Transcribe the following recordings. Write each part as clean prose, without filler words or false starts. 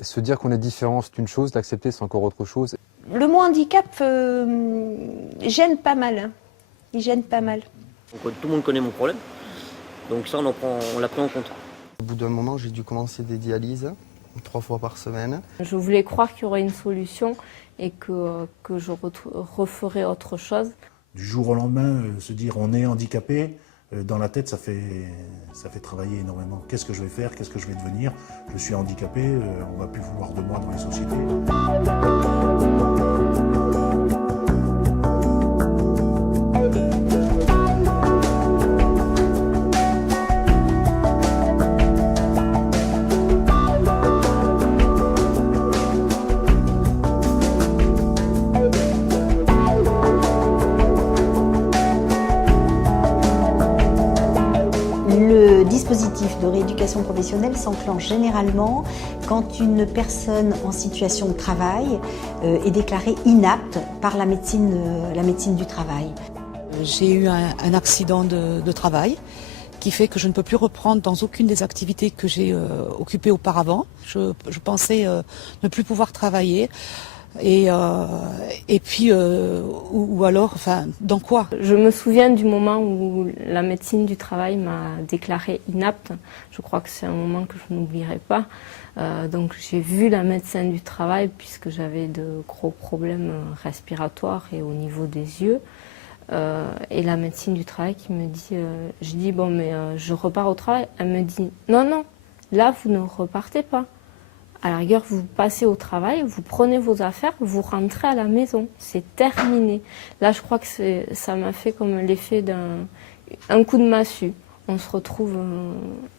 Se dire qu'on est différent, c'est une chose, l'accepter, c'est encore autre chose. Le mot handicap gêne pas mal. Hein. Il gêne pas mal. Donc, tout le monde connaît mon problème, donc ça on l'a pris en compte. Au bout d'un moment, j'ai dû commencer des dialyses 3 fois par semaine. Je voulais croire qu'il y aurait une solution et que je referais autre chose. Du jour au lendemain, se dire on est handicapé, dans la tête ça fait travailler énormément. Qu'est-ce que je vais faire? Qu'est-ce que je vais devenir? Je suis handicapé, on ne va plus vouloir de moi dans les sociétés. Le dispositif de rééducation professionnelle s'enclenche généralement quand une personne en situation de travail est déclarée inapte par la médecine du travail. J'ai eu un accident de travail qui fait que je ne peux plus reprendre dans aucune des activités que j'ai occupées auparavant. Je pensais ne plus pouvoir travailler. Et puis, ou alors, enfin, dans quoi? Je me souviens du moment où la médecine du travail m'a déclarée inapte. Je crois que c'est un moment que je n'oublierai pas. Donc j'ai vu la médecin du travail puisque j'avais de gros problèmes respiratoires et au niveau des yeux. Et la médecine du travail qui me dit, je dis bon mais je repars au travail. Elle me dit non, là vous ne repartez pas. À la rigueur, vous passez au travail, vous prenez vos affaires, vous rentrez à la maison. C'est terminé. Là, je crois que ça m'a fait comme l'effet d'un coup de massue. On se retrouve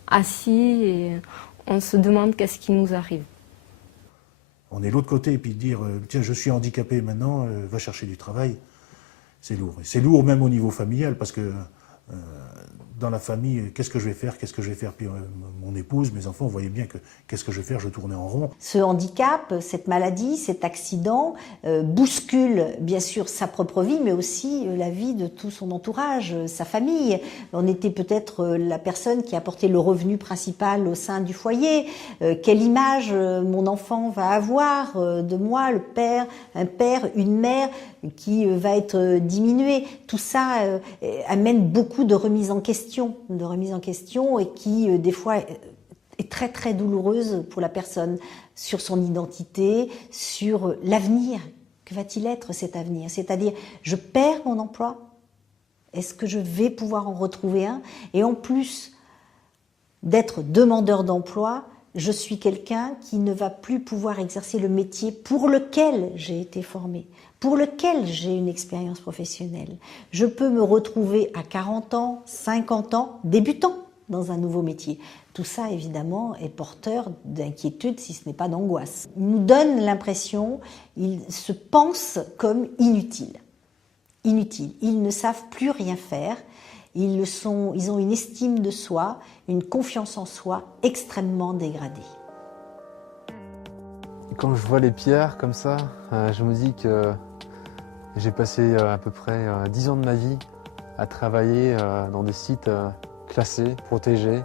assis et on se demande qu'est-ce qui nous arrive. On est de l'autre côté et puis dire tiens, je suis handicapé maintenant, va chercher du travail, c'est lourd. Et c'est lourd même au niveau familial parce que dans la famille, qu'est-ce que je vais faire? Puis mon épouse, mes enfants, vous voyez bien que qu'est-ce que je vais faire? Je tournais en rond. Ce handicap, cette maladie, cet accident bouscule bien sûr sa propre vie, mais aussi la vie de tout son entourage, sa famille. On était peut-être la personne qui apportait le revenu principal au sein du foyer. Quelle image mon enfant va avoir de moi, un père, une mère qui va être diminuée. Tout ça amène beaucoup de remise en question et qui des fois est très très douloureuse pour la personne sur son identité, sur l'avenir. Que va-t-il être cet avenir? C'est-à-dire, je perds mon emploi, est-ce que je vais pouvoir en retrouver un? Et en plus d'être demandeur d'emploi, je suis quelqu'un qui ne va plus pouvoir exercer le métier pour lequel j'ai été formée, pour lequel j'ai une expérience professionnelle. Je peux me retrouver à 40 ans, 50 ans, débutant dans un nouveau métier. Tout ça, évidemment, est porteur d'inquiétude, si ce n'est pas d'angoisse. Ils nous donnent l'impression, ils se pensent comme inutiles. Inutiles. Ils ne savent plus rien faire. Ils ont une estime de soi, une confiance en soi extrêmement dégradée. Quand je vois les pierres comme ça, je me dis que j'ai passé à peu près 10 ans de ma vie à travailler dans des sites classés, protégés.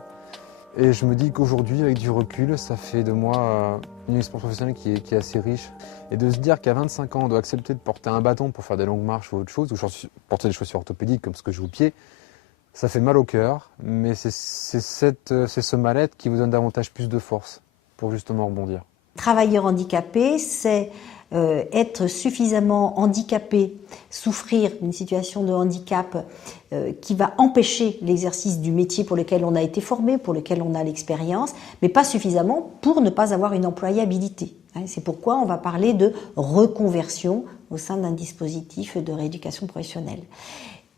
Et je me dis qu'aujourd'hui, avec du recul, ça fait de moi une expérience professionnelle qui est assez riche. Et de se dire qu'à 25 ans, on doit accepter de porter un bâton pour faire des longues marches ou autre chose, ou porter des chaussures orthopédiques comme ce que j'ai au pied, ça fait mal au cœur, mais c'est ce mal-être qui vous donne davantage plus de force pour justement rebondir. Travailleur handicapé, c'est être suffisamment handicapé, souffrir d'une situation de handicap qui va empêcher l'exercice du métier pour lequel on a été formé, pour lequel on a l'expérience, mais pas suffisamment pour ne pas avoir une employabilité. C'est pourquoi on va parler de reconversion au sein d'un dispositif de rééducation professionnelle.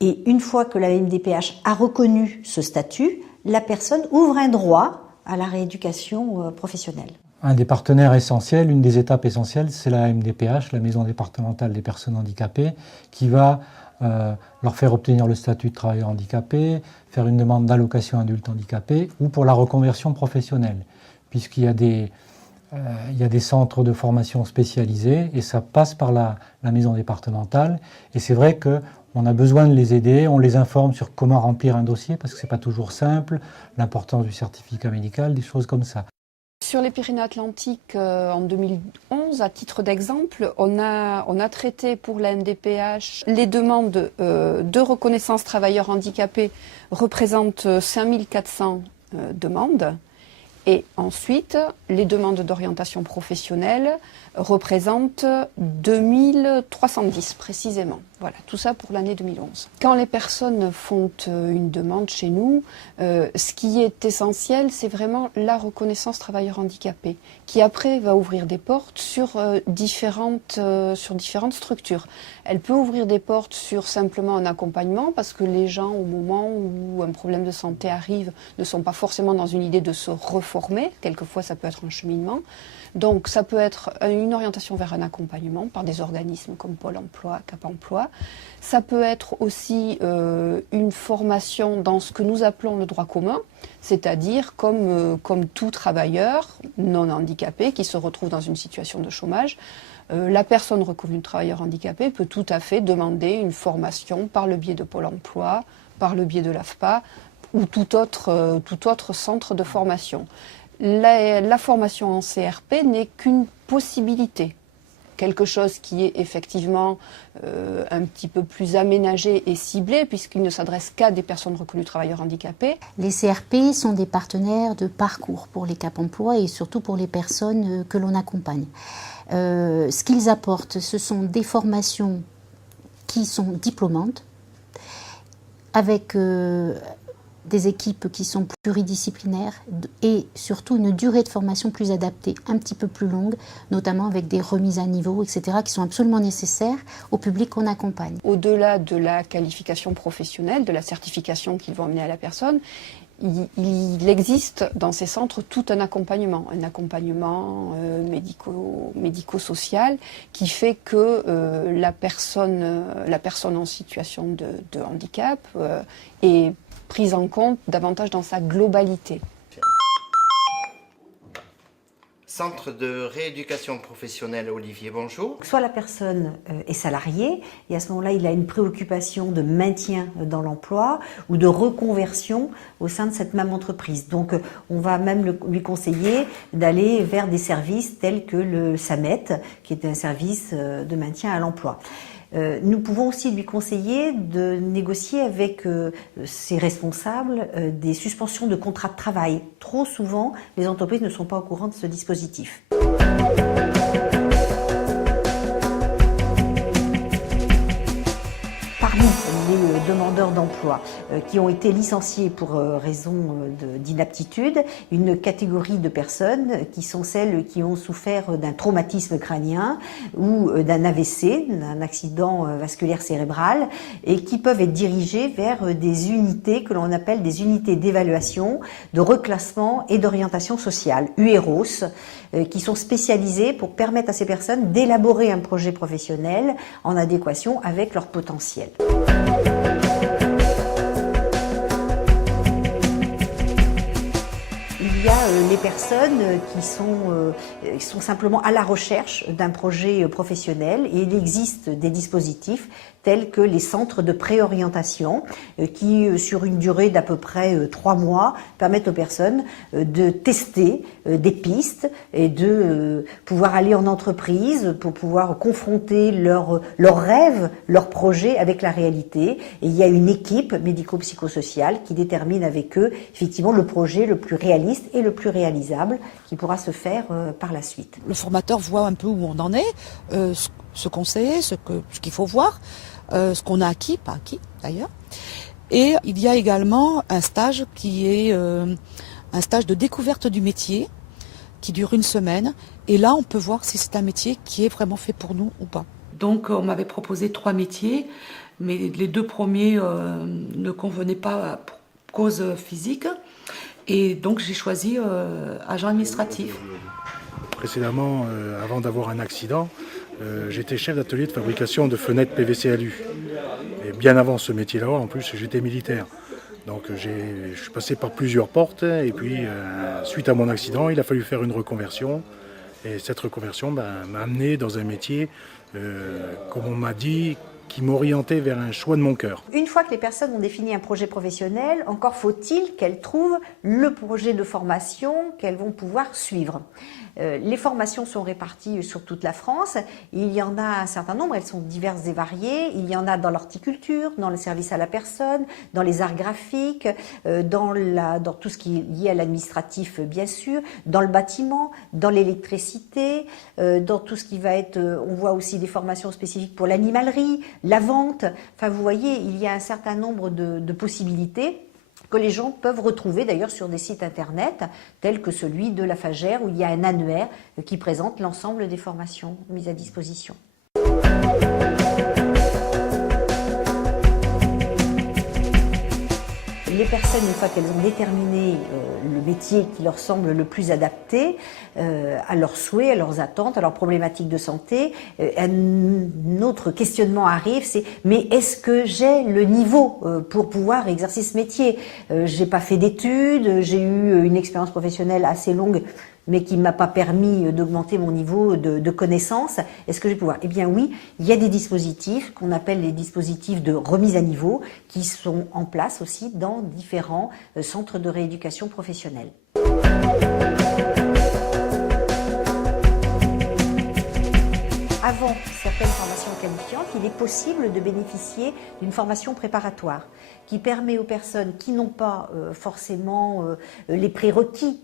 Et une fois que la MDPH a reconnu ce statut, la personne ouvre un droit à la rééducation professionnelle. Un des partenaires essentiels, une des étapes essentielles, c'est la MDPH, la Maison départementale des personnes handicapées, qui va leur faire obtenir le statut de travailleur handicapé, faire une demande d'allocation adulte handicapé ou pour la reconversion professionnelle, puisqu'il y a des centres de formation spécialisés et ça passe par la maison départementale. Et c'est vrai qu'on a besoin de les aider, on les informe sur comment remplir un dossier parce que ce n'est pas toujours simple, l'importance du certificat médical, des choses comme ça. Sur les Pyrénées-Atlantiques, en 2011, à titre d'exemple, on a traité pour la MDPH les demandes de reconnaissance travailleurs handicapés représentent 5400 demandes. Et ensuite, les demandes d'orientation professionnelle représentent 2310 précisément. Voilà, tout ça pour l'année 2011. Quand les personnes font une demande chez nous, ce qui est essentiel, c'est vraiment la reconnaissance travailleur handicapé, qui après va ouvrir des portes sur différentes structures. Elle peut ouvrir des portes sur simplement un accompagnement, parce que les gens, au moment où un problème de santé arrive, ne sont pas forcément dans une idée de se reformer. Quelquefois, ça peut être un cheminement. Donc, ça peut être une orientation vers un accompagnement par des organismes comme Pôle emploi, Cap emploi. Ça peut être aussi une formation dans ce que nous appelons le droit commun, c'est-à-dire comme tout travailleur non handicapé qui se retrouve dans une situation de chômage, la personne reconnue travailleur handicapé peut tout à fait demander une formation par le biais de Pôle emploi, par le biais de l'AFPA ou tout autre centre de formation. La formation en CRP n'est qu'une possibilité, quelque chose qui est effectivement un petit peu plus aménagé et ciblé, puisqu'il ne s'adresse qu'à des personnes reconnues travailleurs handicapés. Les CRP sont des partenaires de parcours pour les Cap emploi et surtout pour les personnes que l'on accompagne. Ce qu'ils apportent, ce sont des formations qui sont diplômantes, avec des équipes qui sont pluridisciplinaires et surtout une durée de formation plus adaptée, un petit peu plus longue, notamment avec des remises à niveau, etc., qui sont absolument nécessaires au public qu'on accompagne. Au-delà de la qualification professionnelle, de la certification qu'ils vont amener à la personne, il existe dans ces centres tout un accompagnement médico-social qui fait que la personne en situation de handicap est prise en compte davantage dans sa globalité. Centre de rééducation professionnelle Olivier, bonjour. Soit la personne est salariée et à ce moment-là, il a une préoccupation de maintien dans l'emploi ou de reconversion au sein de cette même entreprise. Donc, on va même lui conseiller d'aller vers des services tels que le SAMET, qui est un service de maintien à l'emploi. Nous pouvons aussi lui conseiller de négocier avec ses responsables des suspensions de contrats de travail. Trop souvent, les entreprises ne sont pas au courant de ce dispositif. Parmi les demandeurs d'emploi qui ont été licenciés pour raison d'inaptitude, une catégorie de personnes qui sont celles qui ont souffert d'un traumatisme crânien ou d'un AVC, d'un accident vasculaire cérébral, et qui peuvent être dirigées vers des unités que l'on appelle des unités d'évaluation, de reclassement et d'orientation sociale, UEROS, qui sont spécialisées pour permettre à ces personnes d'élaborer un projet professionnel en adéquation avec leur potentiel. Il y a les personnes qui sont simplement à la recherche d'un projet professionnel et il existe des dispositifs tels que les centres de préorientation qui, sur une durée d'à peu près 3 mois, permettent aux personnes de tester des pistes et de pouvoir aller en entreprise pour pouvoir confronter leurs rêves, leurs projets avec la réalité. Et il y a une équipe médico-psychosociale qui détermine avec eux effectivement le projet le plus réaliste et le plus réalisable qui pourra se faire par la suite. Le formateur voit un peu où on en est, ce qu'on sait, ce qu'il faut voir, ce qu'on a acquis, pas acquis d'ailleurs. Et il y a également un stage qui est un stage de découverte du métier qui dure 1 semaine. Et là, on peut voir si c'est un métier qui est vraiment fait pour nous ou pas. Donc, on m'avait proposé 3 métiers, mais les 2 premiers ne convenaient pas pour cause physique. Et donc, j'ai choisi agent administratif. Précédemment, avant d'avoir un accident, j'étais chef d'atelier de fabrication de fenêtres PVC alu. Et bien avant ce métier-là, en plus, j'étais militaire. Donc je suis passé par plusieurs portes et puis suite à mon accident, il a fallu faire une reconversion. Et cette reconversion m'a amené dans un métier, comme on m'a dit, qui m'orientait vers un choix de mon cœur. Une fois que les personnes ont défini un projet professionnel, encore faut-il qu'elles trouvent le projet de formation qu'elles vont pouvoir suivre. Les formations sont réparties sur toute la France. Il y en a un certain nombre, elles sont diverses et variées. Il y en a dans l'horticulture, dans le service à la personne, dans les arts graphiques, dans tout ce qui est lié à l'administratif bien sûr, dans le bâtiment, dans l'électricité, dans tout ce qui va être, on voit aussi des formations spécifiques pour l'animalerie, la vente. Enfin vous voyez, il y a un certain nombre de possibilités que les gens peuvent retrouver d'ailleurs sur des sites internet tels que celui de la Fagère où il y a un annuaire qui présente l'ensemble des formations mises à disposition. Les personnes, une fois qu'elles ont déterminé le métier qui leur semble le plus adapté à leurs souhaits, à leurs attentes, à leurs problématiques de santé, un autre questionnement arrive, c'est mais est-ce que j'ai le niveau pour pouvoir exercer ce métier? J'ai pas fait d'études, j'ai eu une expérience professionnelle assez longue, mais qui ne m'a pas permis d'augmenter mon niveau de connaissance. Est-ce que je vais pouvoir? Eh bien oui, il y a des dispositifs qu'on appelle les dispositifs de remise à niveau qui sont en place aussi dans différents centres de rééducation professionnelle. Avant certaines formations qualifiantes, il est possible de bénéficier d'une formation préparatoire qui permet aux personnes qui n'ont pas forcément les prérequis,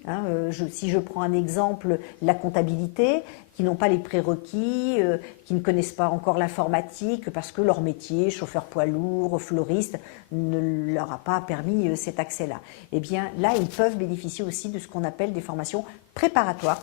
si je prends un exemple, la comptabilité, qui n'ont pas les prérequis, qui ne connaissent pas encore l'informatique parce que leur métier, chauffeur poids lourd, fleuriste, ne leur a pas permis cet accès-là. Eh bien là, ils peuvent bénéficier aussi de ce qu'on appelle des formations préparatoires.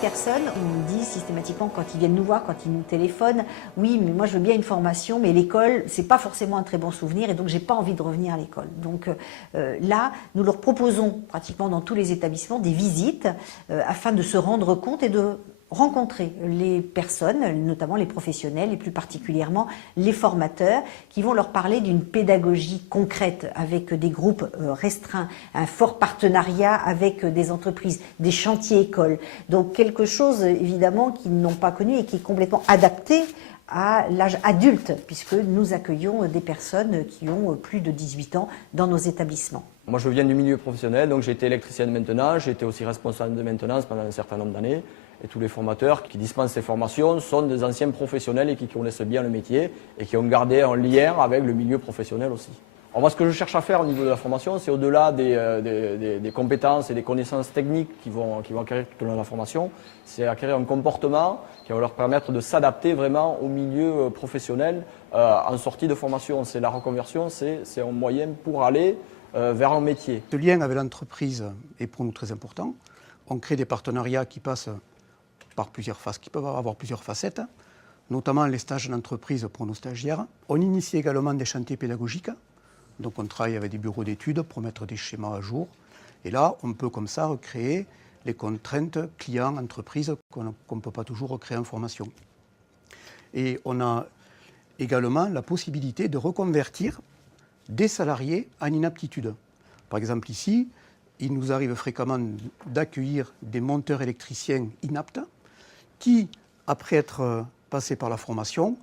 Personnes, on nous dit systématiquement quand ils viennent nous voir, quand ils nous téléphonent, oui mais moi je veux bien une formation mais l'école c'est pas forcément un très bon souvenir et donc j'ai pas envie de revenir à l'école. Donc là nous leur proposons pratiquement dans tous les établissements des visites afin de se rendre compte et de rencontrer les personnes, notamment les professionnels et plus particulièrement les formateurs qui vont leur parler d'une pédagogie concrète avec des groupes restreints, un fort partenariat avec des entreprises, des chantiers écoles. Donc quelque chose évidemment qu'ils n'ont pas connu et qui est complètement adapté à l'âge adulte puisque nous accueillons des personnes qui ont plus de 18 ans dans nos établissements. Moi je viens du milieu professionnel, donc j'ai été électricien de maintenance, j'ai été aussi responsable de maintenance pendant un certain nombre d'années. Et tous les formateurs qui dispensent ces formations sont des anciens professionnels et qui connaissent bien le métier et qui ont gardé un lien avec le milieu professionnel aussi. Alors moi, ce que je cherche à faire au niveau de la formation, c'est au-delà des compétences et des connaissances techniques qui vont acquérir tout au long de la formation, c'est acquérir un comportement qui va leur permettre de s'adapter vraiment au milieu professionnel en sortie de formation. C'est la reconversion, c'est un moyen pour aller vers un métier. Ce lien avec l'entreprise est pour nous très important. On crée des partenariats qui passent par plusieurs phases, qui peuvent avoir plusieurs facettes, notamment les stages d'entreprise pour nos stagiaires. On initie également des chantiers pédagogiques, donc on travaille avec des bureaux d'études pour mettre des schémas à jour. Et là, on peut comme ça recréer les contraintes clients-entreprises qu'on ne peut pas toujours recréer en formation. Et on a également la possibilité de reconvertir des salariés en inaptitude. Par exemple ici, il nous arrive fréquemment d'accueillir des monteurs électriciens inaptes qui, après être passés par la formation,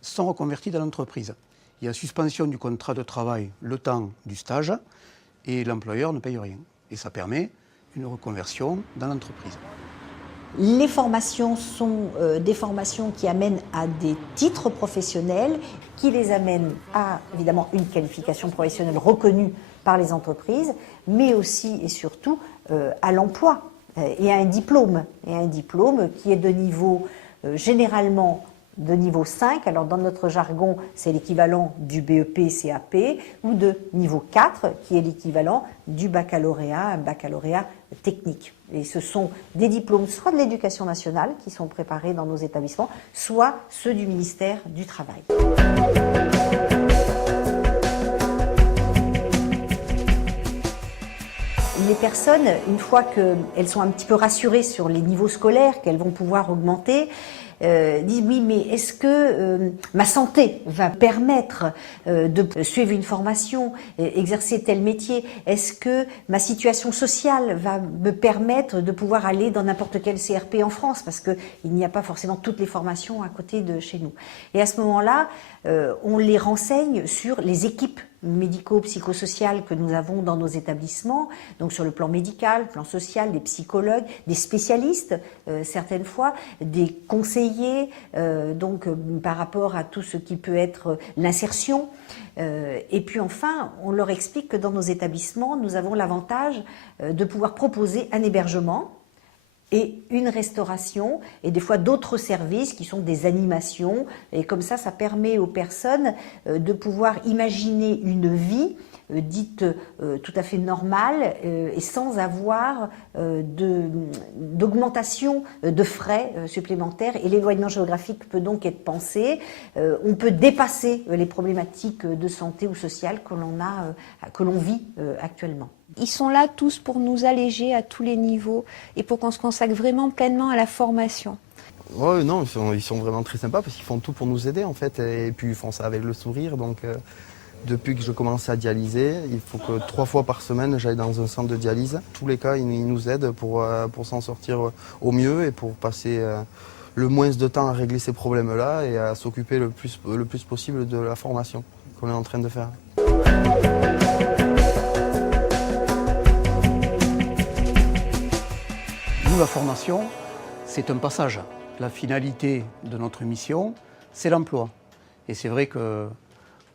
sont reconvertis dans l'entreprise. Il y a suspension du contrat de travail le temps du stage et l'employeur ne paye rien. Et ça permet une reconversion dans l'entreprise. Les formations sont des formations qui amènent à des titres professionnels, qui les amènent à, évidemment, une qualification professionnelle reconnue par les entreprises, mais aussi et surtout à l'emploi et à un diplôme qui est de niveau généralement de niveau 5, alors dans notre jargon c'est l'équivalent du BEP, CAP, ou de niveau 4 qui est l'équivalent du baccalauréat, un baccalauréat technique. Et ce sont des diplômes soit de l'éducation nationale qui sont préparés dans nos établissements, soit ceux du ministère du Travail. Les personnes, une fois qu'elles sont un petit peu rassurées sur les niveaux scolaires qu'elles vont pouvoir augmenter, disent oui, mais est-ce que ma santé va permettre de suivre une formation, exercer tel métier? Est-ce que ma situation sociale va me permettre de pouvoir aller dans n'importe quel CRP en France? Parce qu'il n'y a pas forcément toutes les formations à côté de chez nous. Et à ce moment-là, on les renseigne sur les équipes médico-psychosociales que nous avons dans nos établissements, donc sur le plan médical, plan social, des psychologues, des spécialistes certaines fois, des conseillers donc par rapport à tout ce qui peut être l'insertion. Et puis enfin, on leur explique que dans nos établissements, nous avons l'avantage de pouvoir proposer un hébergement et une restauration, et des fois d'autres services qui sont des animations. Et comme ça, ça permet aux personnes de pouvoir imaginer une vie dite tout à fait normale et sans avoir d'augmentation de frais supplémentaires. Et l'éloignement géographique peut donc être pensé. On peut dépasser les problématiques de santé ou sociales que l'on vit actuellement. Ils sont là tous pour nous alléger à tous les niveaux et pour qu'on se consacre vraiment pleinement à la formation. Ouais, non, ils sont vraiment très sympas parce qu'ils font tout pour nous aider en fait, et puis ils font ça avec le sourire. Donc depuis que je commence à dialyser, il faut que 3 fois par semaine j'aille dans un centre de dialyse. Tous les cas, ils nous aident pour s'en sortir au mieux et pour passer le moins de temps à régler ces problèmes-là et à s'occuper le plus possible de la formation qu'on est en train de faire. La formation, c'est un passage. La finalité de notre mission, c'est l'emploi. Et c'est vrai que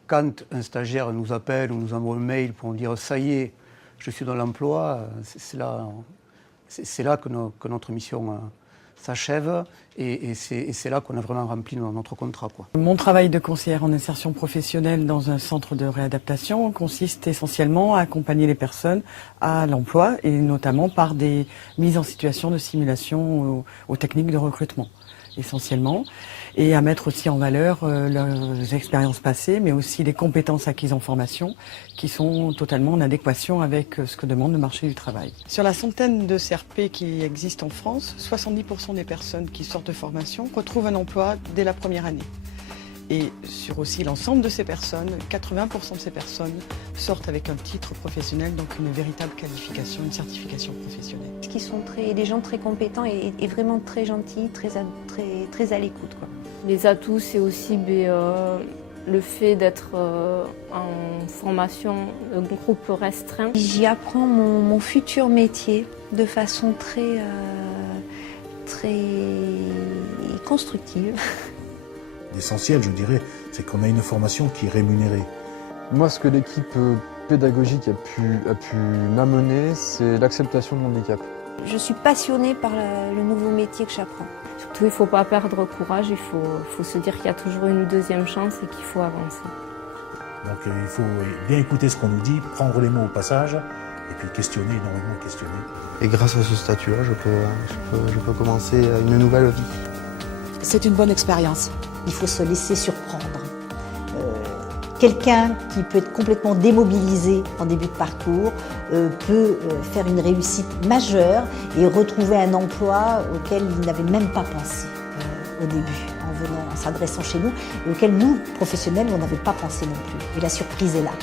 quand un stagiaire nous appelle ou nous envoie un mail pour nous dire « ça y est, je suis dans l'emploi », c'est là que notre mission s'achève et c'est là qu'on a vraiment rempli notre contrat, quoi. Mon travail de conseillère en insertion professionnelle dans un centre de réadaptation consiste essentiellement à accompagner les personnes à l'emploi et notamment par des mises en situation de simulation aux techniques de recrutement essentiellement, et à mettre aussi en valeur leurs expériences passées, mais aussi les compétences acquises en formation qui sont totalement en adéquation avec ce que demande le marché du travail. Sur la centaine de CRP qui existent en France, 70% des personnes qui sortent de formation retrouvent un emploi dès la première année. Et sur aussi l'ensemble de ces personnes, 80% de ces personnes sortent avec un titre professionnel, donc une véritable qualification, une certification professionnelle. Qui sont des gens très compétents et vraiment très gentils, très à l'écoute, quoi. Les atouts, c'est aussi le fait d'être en formation de groupe restreint. J'y apprends mon futur métier de façon très constructive. L'essentiel, je dirais, c'est qu'on a une formation qui est rémunérée. Moi, ce que l'équipe pédagogique a pu m'amener, c'est l'acceptation de mon handicap. Je suis passionnée par le nouveau métier que j'apprends. Surtout, il ne faut pas perdre courage, il faut se dire qu'il y a toujours une deuxième chance et qu'il faut avancer. Donc il faut bien écouter ce qu'on nous dit, prendre les mots au passage, et puis questionner, énormément questionner. Et grâce à ce statut-là, je peux commencer une nouvelle vie. C'est une bonne expérience. Il faut se laisser surprendre. Quelqu'un qui peut être complètement démobilisé en début de parcours peut faire une réussite majeure et retrouver un emploi auquel il n'avait même pas pensé au début, en s'adressant chez nous, et auquel nous, professionnels, on n'avait pas pensé non plus. Et la surprise est là.